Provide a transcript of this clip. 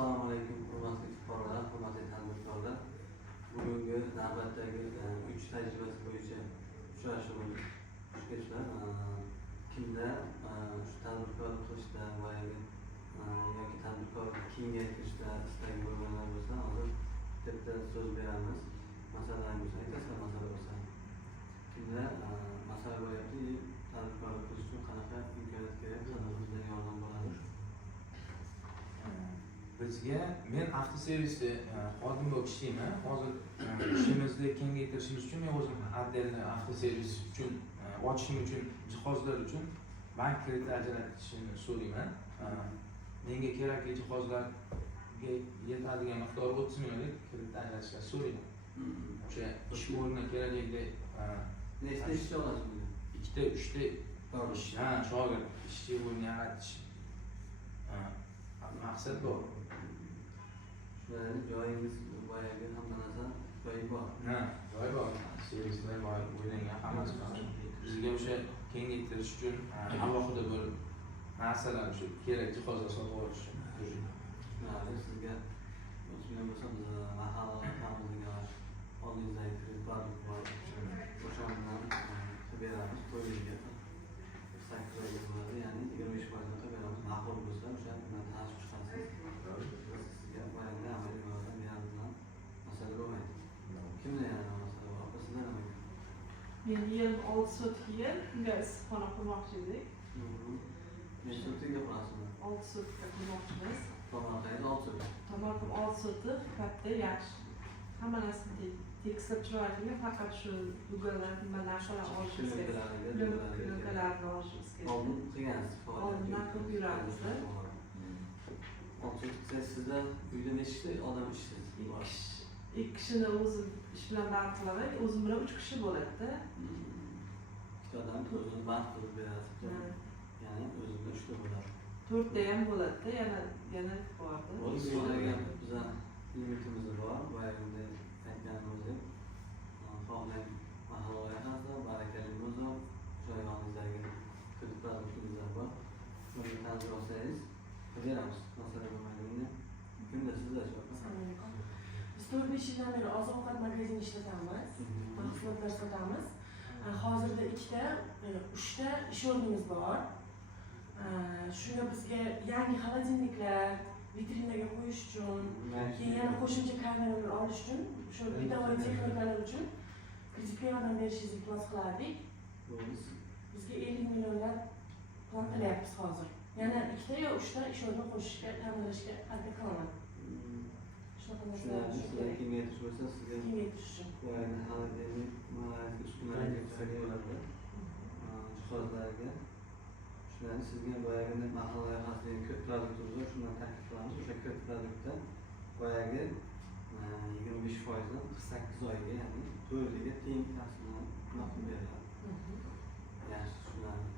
Assalomu alaykum, hurmatli fuqarolar, hurmatli tadbirkorlar. Bugungi navbatdagi 3 tajribasi bo'yicha uchrashuvimiz xushkechlar. Kimda shu tadbirkorlik qilishda va yoki tadbirkorlikni kengaytirishda istagi bo'lganlar bo'lsa, hozir bitta so'z beramiz. Masalalarimizni aytasizlar, masala bo'lsa. Kimda masala bo'lyapti, tadbirkorlik qilish uchun qanaqa imkoniyat kerak, qanaqa bizdan yordam bo'ladi? Bizga men avtoservisda xodim bo'lib ishlayman. Hozir ishimizni kengaytirishimiz uchun men o'zim отдельный avtoservis uchun ochishim uchun jihozlar uchun bank krediti ajratishini so'rayman. Menga kerakli jihozlarga yetadigan miqdor 30 millionlik kredit ajratishni so'rayman. O'sha ish o'rni kelajakda nechta ishchi olasiz? 2 3 ta shogird ishchi o'rni yaratish maqsad bor. Joyingiz boyagi hamma narsa joyi bor. Joy bor. Servislar bor, o'ylangan hammasi bor. Bizga o'sha kengaytirish uchun alohida bir narsalar, o'sha kerak jihozlar sotib olish uchun. Sizga o'tgan bo'lsa biz mahallalarga oldingizdagi kredit produkt bor. O'shandan beramiz, to'yga 8 oyga bo'ladi, ya'ni 25% qilib beramiz. Ma'qul bo'lsa o'sha bilan tanishib chiqasiz. Sizga boyagi amaliy yordam beradigan masala bo'lmaydi. Kimda yana masala bor? Sizlar nima? Men yerim 6 sotik yer, unga issiqxona qurmoqchi edik. Nechta sotikga qurasizmi? 6 sotikga qurmoqchimiz. Tomorqangiz 6 sotik. Tomorqam 6 sotik, katta, yaxshi. Hamma narsani tekstil chiroyli, faqat shu dugalar, nima narsalar olishimiz kerak. Dugalarni olishimiz kerak. Oldin qilgansiz. Oldindan qilib yuramiz. 6 sotik sizda uyda nechta odam ishlaysiz? 2 kishini o'zim ish bilan band qilaman, o'zim bilan 3 kishi bo'ladi-da. 2 odam o'zini band qilib berasiz. Ya'ni o'zimda 3 ta bo'ladi. 4 ta ham bo'ladi-da, yana bordi. O'zimizga bizning limitimiz bor. Boyagida aytganimizdek, xohlang mahalla loyihasi, barakali mo'zov, joying'izdagi kredit produktimiz bor. Buni tanlab olsangiz, beramiz. Masala bo'lmaydi. Kimda sizlar Assalomu Biz 4-5 yildan beri oziq-ovqat magazini ishlatamiz, mahsulotlar sotamiz. Hozirda 2 ta, 3 ta ish o'rnimiz bor. Shunga bizga yangi xolodilniklar vitrinaga qo'yish uchun, keyin yana qo'shimcha kameralar olish uchun, shu bidavoy texnikalar uchun kreditga yordam berishingizni iltimos qilardik. Bizga 50 millionlar plan qilyapmiz hozir. Yana 2 ta yo 3 ta ish o'rni qo'shishga, ta'minlashga harakat qilaman. Sizlar kengaytirish bo'lsa, sizga kengaytirish uchun boyagi xolodilnik, uskunalarga kerak bo'ladi. Jihozlarga shularni sizga boyagi mahalla loyihasidagi kredit produktimiz bor, shundan taklif qilamiz. O'sha kredit produktda boyagi 25% dan 48 oyga, ya'ni 4 yilga teng taqsimlanib beriladi. Yaxshi, shularni